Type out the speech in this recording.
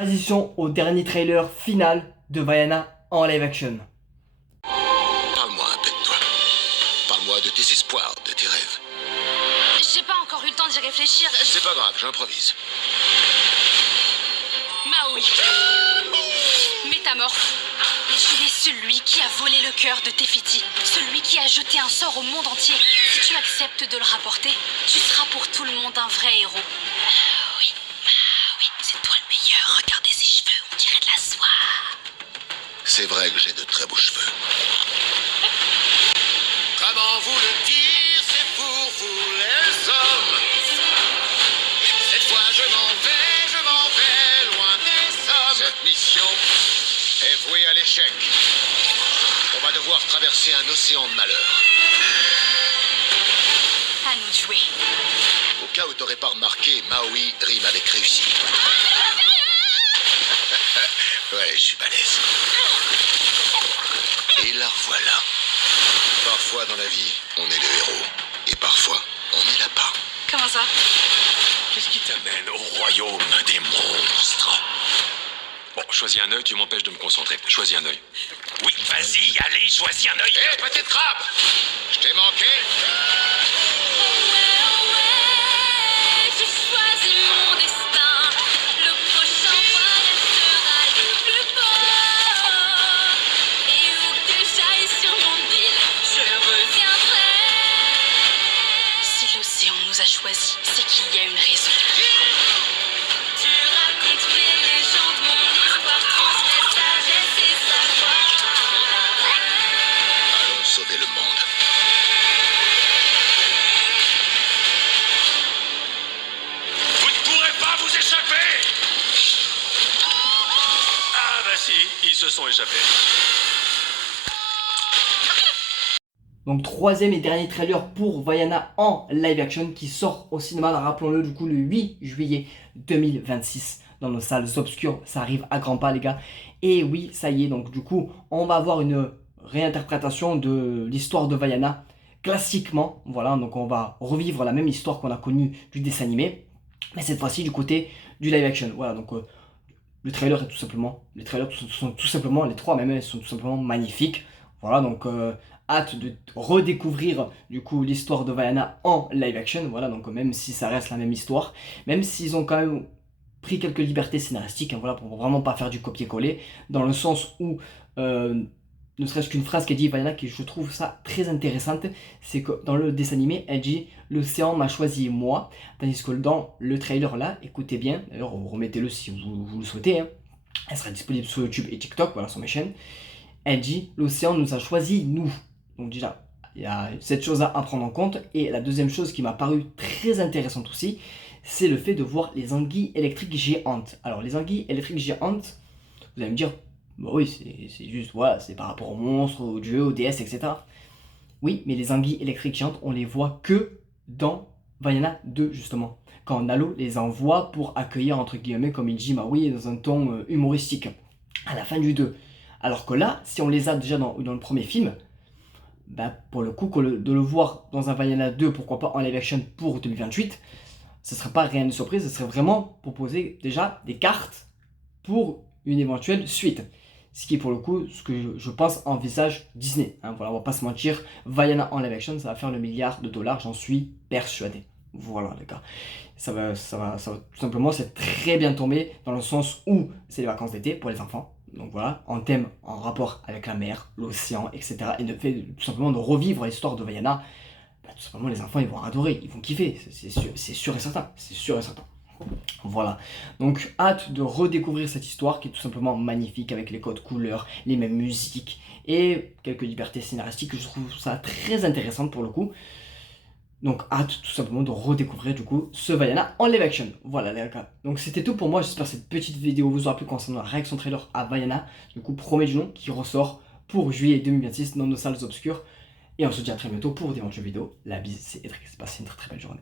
Transition au dernier trailer final de Vaiana en live action. Parle-moi un peu de toi. Parle-moi de tes espoirs, de tes rêves. J'ai pas encore eu le temps d'y réfléchir. C'est pas grave, j'improvise. Maui. Métamorphe. Tu es celui qui a volé le cœur de Tefiti. Celui qui a jeté un sort au monde entier. Si tu acceptes de le rapporter, tu seras pour tout le monde un vrai héros. Oui, c'est toi le meilleur. Regardez ses cheveux, on dirait de la soie. C'est vrai que j'ai de très beaux cheveux. Comment vous le dire, c'est pour vous les hommes. Cette fois je m'en vais loin des sommes. Cette mission est vouée à l'échec. On va devoir traverser un océan de malheur. À nous de jouer. Au cas où t'aurais pas remarqué, Maui rime avec réussi. Ouais, je suis balèze. Et la voilà. Parfois dans la vie, on est le héros. Et parfois, on n'y l'a pas. Comment ça? Qu'est-ce qui t'amène au royaume des monstres? Bon, choisis un œil, tu m'empêches de me concentrer. Choisis un œil. Oui, vas-y, allez, choisis un œil. Hé, petite crabe! Je t'ai manqué? Je choisis mon destin. Le prochain voyage sera le plus beau. Et où que j'aille sur mon île, je reviendrai. Si l'océan nous a choisis, c'est qu'il y a une raison. Tu racontes les légendes, mon histoire transmet sagesse et savoir. Allons sauver le monde. Vous ne pourrez pas vous échapper. Ah bah si, ils se sont échappés. Donc troisième et dernier trailer pour Vaiana en live action qui sort au cinéma, rappelons-le du coup le 8 juillet 2026 dans nos salles obscures. Ça arrive à grands pas les gars. Et oui, ça y est, donc du coup on va avoir une réinterprétation de l'histoire de Vaiana classiquement. Voilà, donc on va revivre la même histoire qu'on a connue du dessin animé, mais cette fois-ci du côté du live action. Voilà, donc le trailer est tout simplement, les trailers sont tout simplement, les trois même, elles sont tout simplement magnifiques. Voilà, donc hâte de redécouvrir du coup l'histoire de Vaiana en live action. Voilà, donc même si ça reste la même histoire, même s'ils ont quand même pris quelques libertés scénaristiques, hein, voilà, pour vraiment pas faire du copier-coller, dans le sens où ne serait-ce qu'une phrase qu'elle dit Vaiana, qui je trouve ça très intéressante, c'est que dans le dessin animé, elle dit l'océan m'a choisi moi, tandis que dans le trailer là, écoutez bien, d'ailleurs remettez-le si vous le souhaitez, hein, elle sera disponible sur YouTube et TikTok, voilà, sur mes chaînes. Elle dit l'océan nous a choisi nous. Donc déjà, il y a cette chose à prendre en compte. Et la deuxième chose qui m'a paru très intéressante aussi, c'est le fait de voir les anguilles électriques géantes. Alors les anguilles électriques géantes, vous allez me dire, bah oui, c'est juste, voilà, c'est par rapport aux monstres, aux dieux, aux déesses, etc. Oui, mais les anguilles électriques géantes, on les voit que dans Vaiana 2, justement. Quand Nalo les envoie pour accueillir, entre guillemets, comme il dit Maui, dans un ton humoristique, à la fin du 2. Alors que là, si on les a déjà dans le premier film, bah pour le coup, de le voir dans un Vaiana 2, pourquoi pas en live action pour 2028, ce ne serait pas rien de surprise, ce serait vraiment proposer déjà des cartes pour une éventuelle suite. Ce qui est pour le coup, ce que je pense envisage Disney. Hein, voilà, on va pas se mentir, Vaiana en live action, ça va faire le milliard de dollars, j'en suis persuadé. Voilà les gars, ça va tout simplement, c'est très bien tombé dans le sens où c'est les vacances d'été pour les enfants. Donc voilà, en thème, en rapport avec la mer, l'océan, etc. Et le fait tout simplement de revivre l'histoire de Vaiana, bah, tout simplement les enfants ils vont adorer, ils vont kiffer, c'est sûr et certain, c'est sûr et certain. Voilà, donc hâte de redécouvrir cette histoire qui est tout simplement magnifique avec les codes couleurs, les mêmes musiques et quelques libertés scénaristiques. Je trouve ça très intéressant pour le coup. Donc hâte tout simplement de redécouvrir du coup ce Vaiana en live action. Voilà les gars. Donc c'était tout pour moi, j'espère que cette petite vidéo vous aura plu concernant la réaction trailer à Vaiana. Du coup premier du nom qui ressort pour juillet 2026 dans nos salles obscures. Et on se dit à très bientôt pour d'éventuelles vidéos. La bise, c'est Edric, passez une très belle journée.